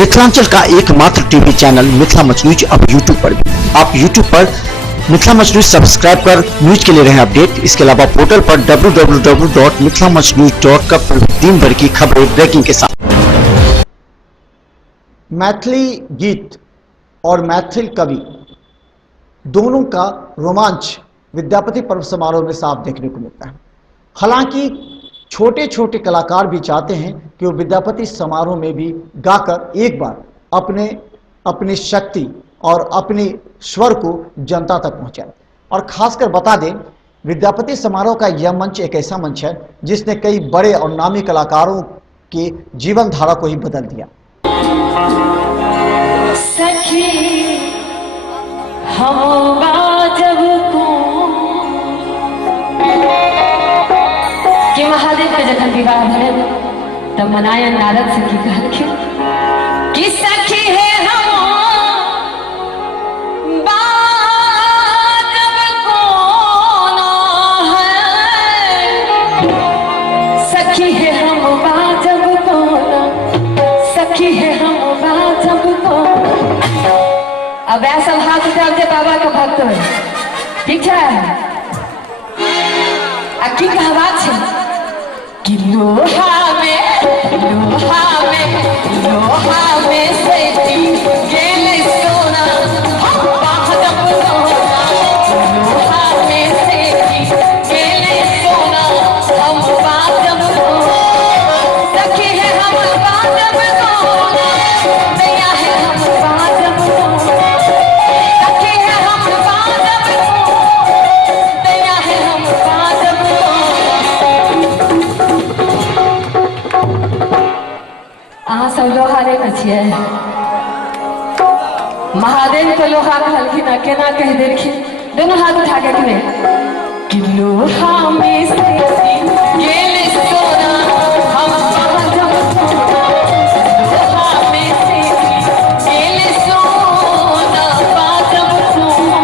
मिथिलांचल का एकमात्र TV channel Mithila much news अब यूट्यूब पर भी। आप यूट्यूब पर मिथिला मच न्यूज सब्सक्राइब कर न्यूज के लिए रहे अपडेट। इसके अलावा पोर्टल पर www.mithilamachnews.com पर दिन भर की खबरें ब्रेकिंग के साथ। मैथिली गीत और मैथिल कवि दोनों का रोमांच विद्यापति पर्व समारोह में साफ देखने को मिलता है। हालांकि छोटे छोटे कलाकार भी चाहते हैं कि वो विद्यापति समारोह में भी गाकर एक बार अपनी शक्ति और अपने स्वर को जनता तक पहुंचाएं। और खासकर बता दें, विद्यापति समारोह का यह मंच एक ऐसा मंच है जिसने कई बड़े और नामी कलाकारों के जीवन धारा को ही बदल दिया। सखी कि महादेव के जखन विवाह भले तब मनायन नारद सखी कहलखिन कि सखी है हम बाजब कोनो है, सखी है हम बाजब कोनो, सखी है हम बाजब कोनो। अब ऐसा हाथ उठाओ जे बाबा के भक्त है, ठीक है? की कहवात है कि लोहा में सेठी गेले सोना हम बाजब सोना, लोहा में सेठी गेले सोना हम बाजब सोना, सखी है हम बाजब सोना, दैया है हम बाजब सोना, सखी है हम बाजब सोना, दैया है हम बाजब सब लोहा रे छिए। महादेव को लोहा कहलखिन केना कह देलखिन, दोनों हाथ उठा के कहले कि लोहा में से गेले सोना हम बाजब सोना, लोहा में से गेले सोना बाजब सोना।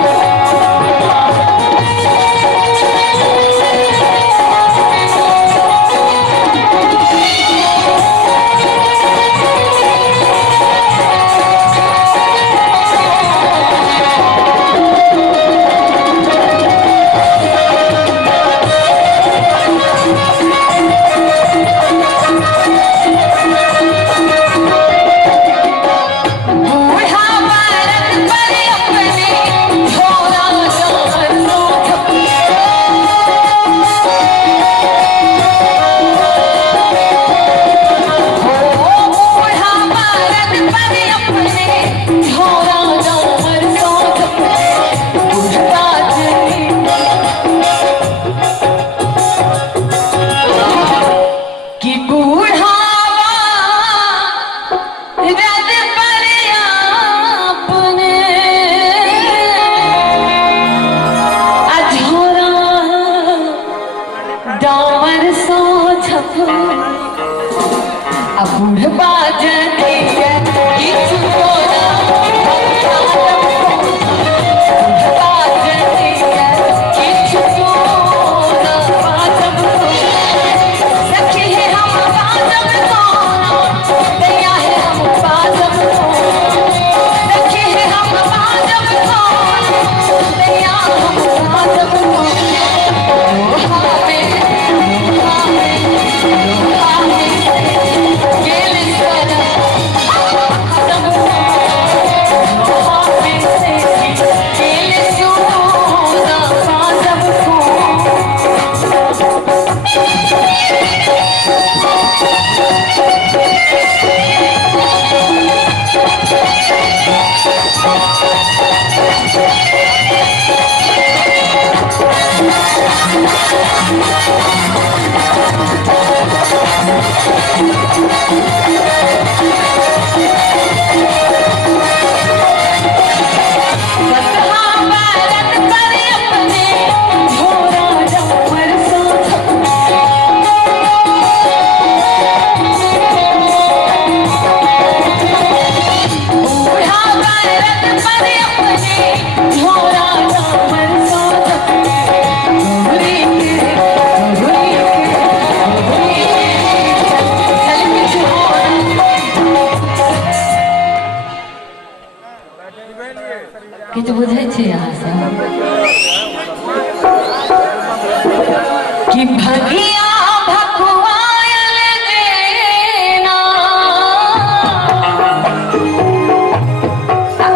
कि भगिया भकुआयल देना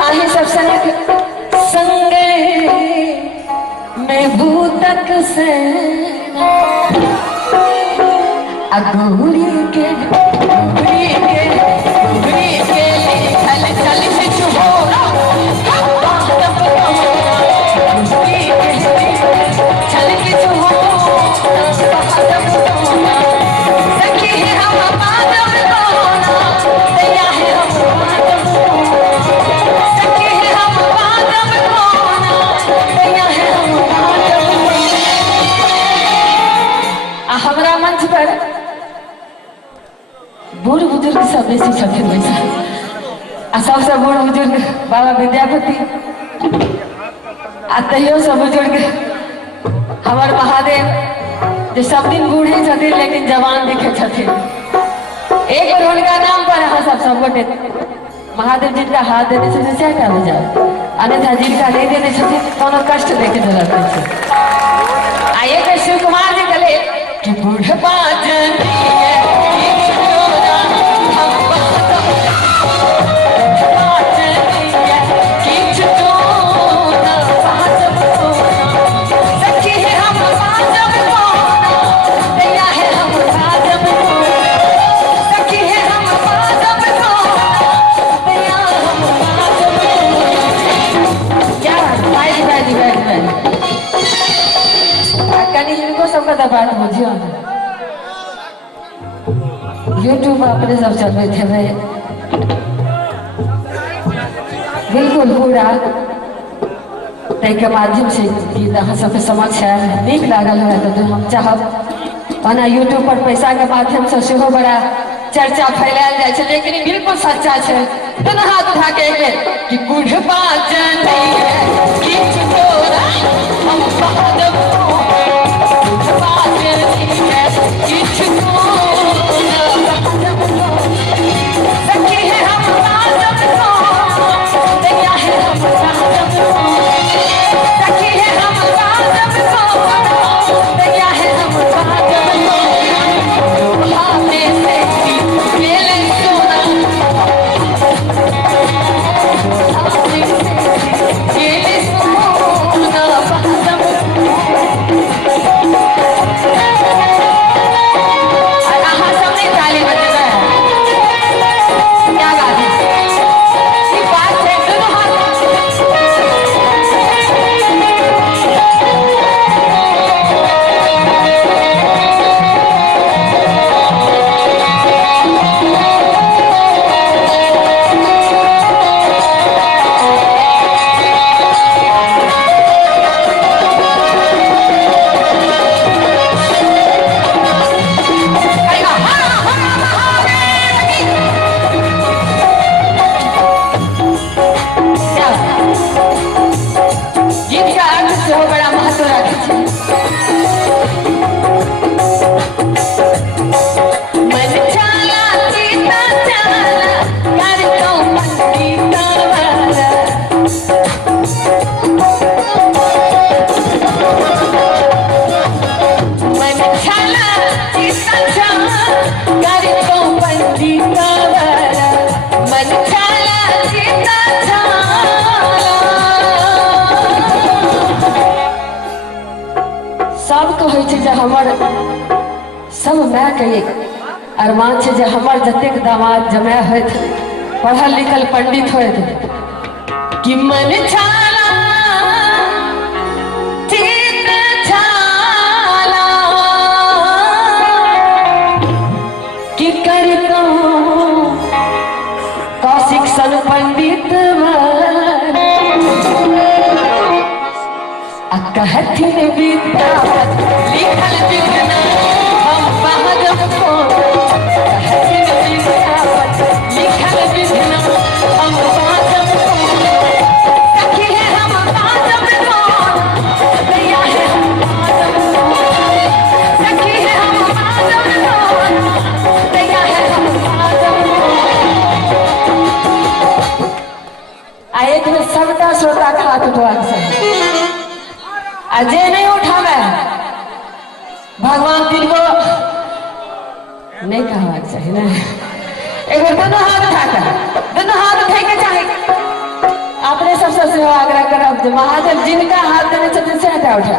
आहे सब संग में भूतक से अगूरी के चल चल से चुहोरा चल के चुहोरा सखी है हम बादम कोना दैया है हम सखी है हम बादम कोना दैया है हम हमरा मंच पर बूढ़ बुजुर्ग सब बेसी छथिन वैसा आ सबसे बूढ़ बुजुर्ग बाबा विद्यापति आ तैयो सब बुजुर्ग हमार महादेव जो सब दिन बूढ़े छथिन लेकिन जवान दिखे छथिन। एक बार उनका नाम पर अहाँ सब गोटे महादेव जिनका हाथ देने छथिन से हटा हो जाए, अन्यथा जिनका नहीं देने छथिन कोनो कष्ट देखे जरूरत नहीं है। आइए फिर शिव कुमार जी कले कि बूढ़पा जनी है सबका दबाव बुझियो यूट्यूब अपने सब चल रहे थे भाई बिल्कुल पूरा के माध्यम से गीत अहाँ सबके समक्ष है नीक लागल है तो हम चाहब ओना यूट्यूब पर पैसा के माध्यम से सेहो बड़ा चर्चा फैलायल जाए छे लेकिन बिल्कुल सच्चा है। दोनों हाथ उठा के एक बेर कि बूढ़पा जनी है किछ तोरा हम बहादुर सखी है हम बादम को दैया है हम सखी है हम बादम को दैया है हम हाथे से केले सोना हाथे से केले सोना बादम हमर सब माय के एक अरमान छे जे हमर जतेक दामाद जमाय होत पढ़ल लिखल पंडित होत कि मन छाला ठीक छाला कि करतो कौशिक सन पंडित कहथिन विद्यापति लिखल विघ्न हम बहादुर को कहथिन विद्यापति लिखल विघ्न हम बहादुर को सखी है हम बहादुर को दैया है हम बहादुर को सखी है हम बहादुर को दैया है हम बहादुर को। आए तो सबका श्रोता का हाथ उठवा अजय नहीं उठावे नहीं कहना चाहिए ना। एक बार दोनों हाथ उठाकर, दोनों हाथ उठा के चाहे अपने सबसे आग्रह करब महादेव जिनका हाथ देने से हटा उठा